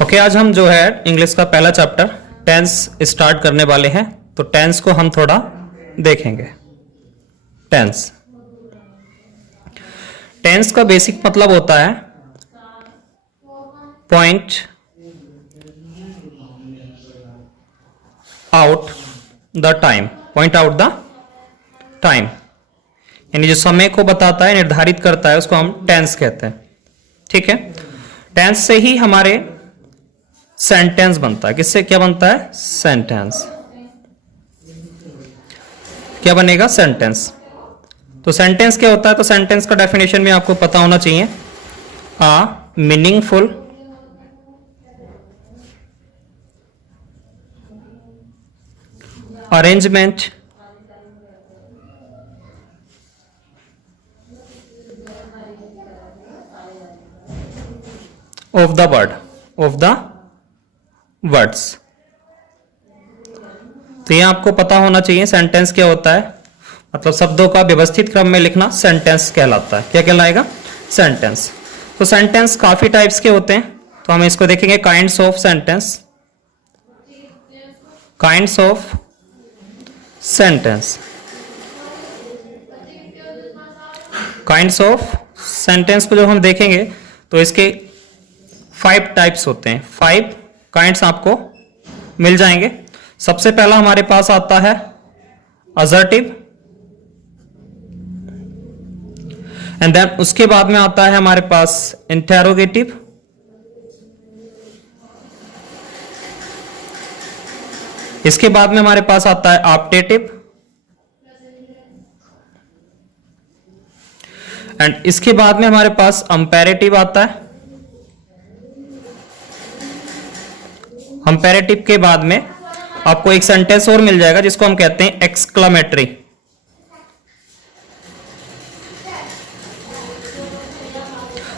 Okay, आज हम जो है इंग्लिश का पहला चैप्टर टेंस स्टार्ट करने वाले हैं। तो टेंस को हम थोड़ा देखेंगे। टेंस टेंस का बेसिक मतलब होता है point out the time. Point out the time यानी जो समय को बताता है, निर्धारित करता है, उसको हम टेंस कहते हैं। ठीक है, टेंस से ही हमारे सेंटेंस बनता है। किससे क्या बनता है? सेंटेंस। क्या बनेगा? सेंटेंस। तो सेंटेंस क्या होता है? तो सेंटेंस का डेफिनेशन भी आपको पता होना चाहिए। A meaningful arrangement of the words. तो ये आपको पता होना चाहिए सेंटेंस क्या होता है। मतलब शब्दों का व्यवस्थित क्रम में लिखना सेंटेंस कहलाता है। क्या कहलाएगा? सेंटेंस। तो सेंटेंस काफी टाइप्स के होते हैं, तो हम इसको देखेंगे। Kinds of sentence. Kinds of sentence. Kinds of sentence को जब हम देखेंगे तो इसके 5 टाइप्स होते हैं। 5 काइंड्स आपको मिल जाएंगे। सबसे पहला हमारे पास आता है असर्टिव, एंड देन उसके बाद में आता है हमारे पास इंटेरोगेटिव, इसके बाद में हमारे पास आता है ऑप्टेटिव, एंड इसके बाद में हमारे पास कंपैरेटिव आता है। कंपैरेटिव के बाद में आपको एक सेंटेंस और मिल जाएगा जिसको हम कहते हैं एक्सक्लेमेटरी।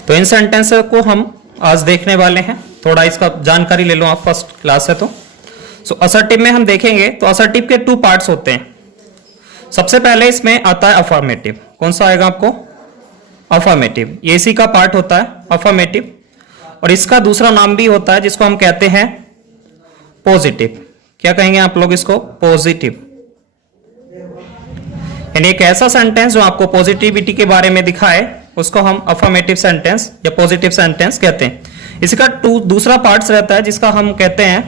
तो इन सेंटेंस को हम आज देखने वाले हैं। थोड़ा इसका जानकारी ले लो आप, फर्स्ट क्लास है तो। सो असर्टिव में हम देखेंगे तो असर्टिव के 2 पार्ट्स होते हैं। सबसे पहले इसमें आता है अफर्मेटिव। कौन सा आएगा आपको? अफर्मेटिव। ये इसी का पार्ट होता है अफर्मेटिव, और इसका दूसरा नाम भी होता है जिसको हम कहते हैं पॉजिटिव। क्या कहेंगे आप लोग इसको? पॉजिटिव। यानी एक ऐसा सेंटेंस जो आपको पॉजिटिविटी के बारे में दिखाए उसको हम अफर्मेटिव सेंटेंस या पॉजिटिव सेंटेंस कहते हैं। इसका दूसरा पार्ट रहता है जिसका हम कहते हैं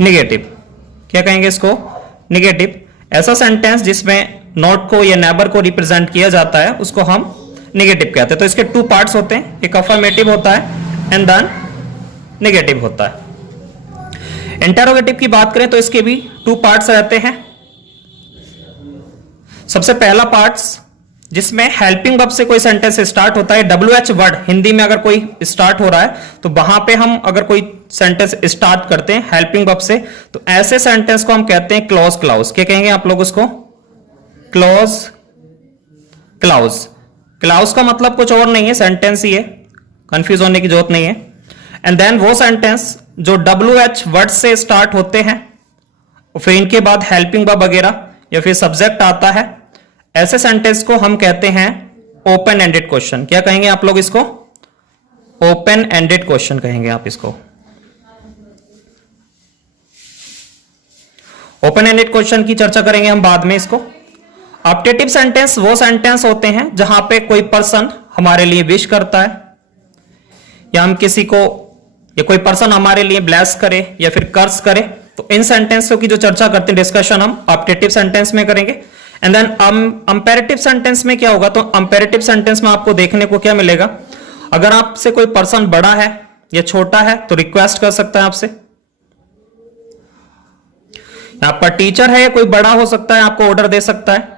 निगेटिव। क्या कहेंगे इसको? निगेटिव। ऐसा सेंटेंस जिसमें नॉट को या नेबर को रिप्रेजेंट किया जाता है उसको हम निगेटिव कहते हैं। तो इसके 2 पार्ट्स होते हैं, एक अफर्मेटिव होता है एंड देन निगेटिव होता है। इंटेरोगेटिव की बात करें तो इसके भी 2 पार्ट्स रहते हैं। सबसे पहला पार्ट्स जिसमें हेल्पिंग वर्ब से कोई सेंटेंस स्टार्ट होता है। WH वर्ड हिंदी में अगर कोई स्टार्ट हो रहा है तो वहां पे हम अगर कोई सेंटेंस स्टार्ट करते हैं हेल्पिंग वर्ब से, तो ऐसे सेंटेंस को हम कहते हैं क्लॉज क्लाउज। क्या कहेंगे आप लोग उसको? Clause clause. क्लाउज का मतलब कुछ और नहीं है, सेंटेंस ही है, कंफ्यूज होने की जरूरत नहीं है। एंड देन वो सेंटेंस जो WH वर्ड से स्टार्ट होते हैं और फिर इनके बाद हेल्पिंग वर्ब वगैरह या फिर सब्जेक्ट आता है, ऐसे सेंटेंस को हम कहते हैं ओपन एंडेड क्वेश्चन। क्या कहेंगे आप लोग इसको? ओपन एंडेड क्वेश्चन कहेंगे आप इसको। ओपन एंडेड क्वेश्चन की चर्चा करेंगे हम बाद में इसको। ऑप्टेटिव सेंटेंस वो सेंटेंस होते हैं जहां पे कोई पर्सन हमारे लिए विश करता है, या हम किसी को या कोई पर्सन हमारे लिए ब्लेस करे या फिर कर्स करे। तो इन सेंटेंसों की जो चर्चा करते हैं, डिस्कशन हम ऑप्टेटिव सेंटेंस में करेंगे। एंड देन कंपैरेटिव सेंटेंस में क्या होगा? तो कंपैरेटिव सेंटेंस में आपको देखने को क्या मिलेगा? अगर आपसे कोई पर्सन बड़ा है या छोटा है तो रिक्वेस्ट कर सकता है आपसे। यहां पर टीचर है या कोई बड़ा हो सकता है, आपको ऑर्डर दे सकता है।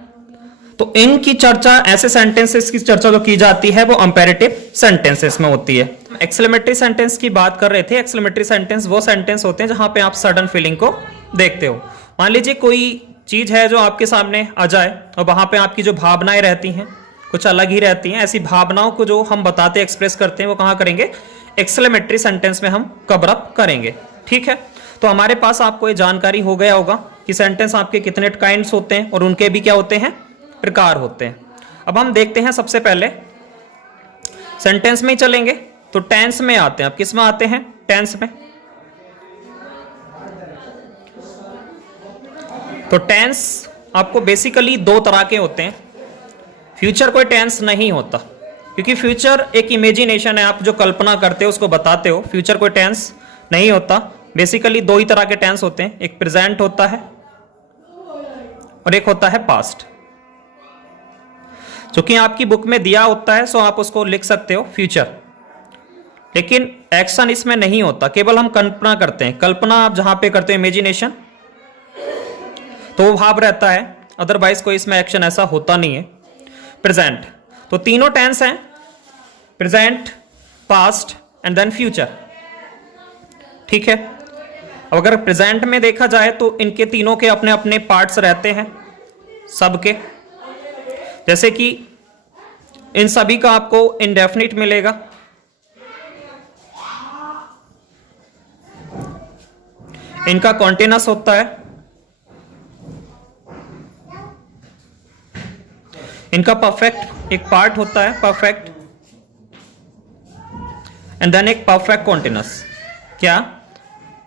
तो इनकी चर्चा, ऐसे सेंटेंसेस की चर्चा जो की जाती है वो कंपैरेटिव सेंटेंसेस में होती है। एक्सक्लेमेटरी सेंटेंस की बात कर रहे थे। एक्सक्लेमेटरी सेंटेंस वो सेंटेंस होते हैं जहां पे आप सडन फीलिंग को देखते हो। मान लीजिए कोई चीज है जो आपके सामने आ जाए और वहां पे आपकी जो भावनाएं रहती हैं कुछ अलग ही रहती हैं। ऐसी भावनाओं को जो हम बताते एक्सप्रेस करते हैं वो कहां करेंगे? एक्सक्लेमेटरी सेंटेंस में हम कवर अप करेंगे। ठीक है, तो हमारे पास आपको ये जानकारी हो गया होगा कि सेंटेंस आपके कितने काइंड्स होते हैं और उनके भी क्या होते हैं? प्रकार होते हैं। अब हम देखते हैं, सबसे पहले सेंटेंस में ही चलेंगे। तो टेंस में आते हैं। अब किस में आते हैं? टेंस में। तो टेंस आपको बेसिकली दो तरह के होते हैं। फ्यूचर कोई टेंस नहीं होता, क्योंकि फ्यूचर एक इमेजिनेशन है, आप जो कल्पना करते हो उसको बताते हो। फ्यूचर कोई टेंस नहीं होता। बेसिकली दो ही तरह के टेंस होते हैं, एक प्रेजेंट होता है और एक होता है पास्ट। जो कि आपकी बुक में दिया होता है, सो आप उसको लिख सकते हो फ्यूचर, लेकिन एक्शन इसमें नहीं होता, केवल हम कल्पना करते हैं। कल्पना आप जहां पे करते हो, इमेजिनेशन, तो वो भाव रहता है, अदरवाइज कोई इसमें एक्शन ऐसा होता नहीं है। प्रेजेंट, तो तीनों टेंस हैं, present, past and then future. ठीक है। अब अगर प्रेजेंट में देखा जाए तो इनके तीनों के अपने अपने पार्ट्स रहते हैं सबके। जैसे कि इन सभी का आपको इंडेफिनिट मिलेगा, इनका कॉन्टिन्यूअस होता है, इनका परफेक्ट एक पार्ट होता है, परफेक्ट, एंड देन एक परफेक्ट कॉन्टिन्यूअस। क्या?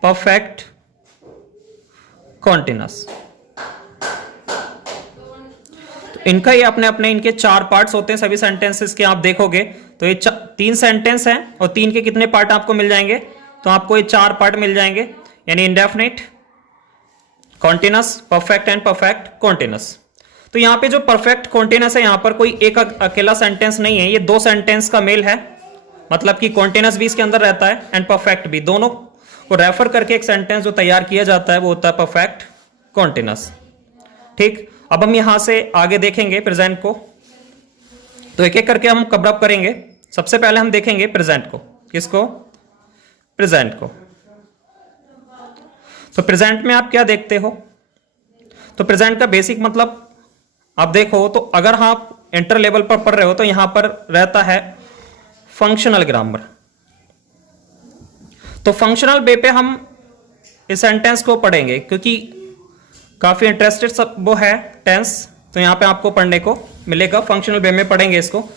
Perfect continuous. तो इनका ये अपने अपने इनके चार पार्ट्स होते हैं सभी सेंटेंसेस के। आप देखोगे तो ये तीन सेंटेंस हैं और तीन के कितने पार्ट आपको मिल जाएंगे? तो आपको ये चार पार्ट मिल जाएंगे, यानी indefinite, continuous, perfect and perfect continuous. तो यहां पे जो परफेक्ट कॉन्टिन्यूअस है, यहां पर कोई एक अकेला सेंटेंस नहीं है, ये दो सेंटेंस का मेल है। मतलब कि कॉन्टिन्यूअस भी इसके अंदर रहता है एंड परफेक्ट भी, दोनों को रेफर करके एक सेंटेंस जो तैयार किया जाता है वो होता है परफेक्ट कॉन्टिन्यूअस। ठीक। अब हम यहां से आगे देखेंगे प्रेजेंट को, तो एक एक करके हम कवर अप करेंगे। सबसे पहले हम देखेंगे प्रेजेंट को। किसको? प्रेजेंट को। तो प्रेजेंट में आप क्या देखते हो? तो प्रेजेंट का बेसिक मतलब आप देखो तो अगर आप इंटर लेवल पर पढ़ रहे हो तो यहां पर रहता है फंक्शनल ग्रामर। तो फंक्शनल वे पे हम इस सेंटेंस को पढ़ेंगे, क्योंकि काफी इंटरेस्टेड सब वो है टेंस, तो यहां पे आपको पढ़ने को मिलेगा। फंक्शनल वे में पढ़ेंगे इसको।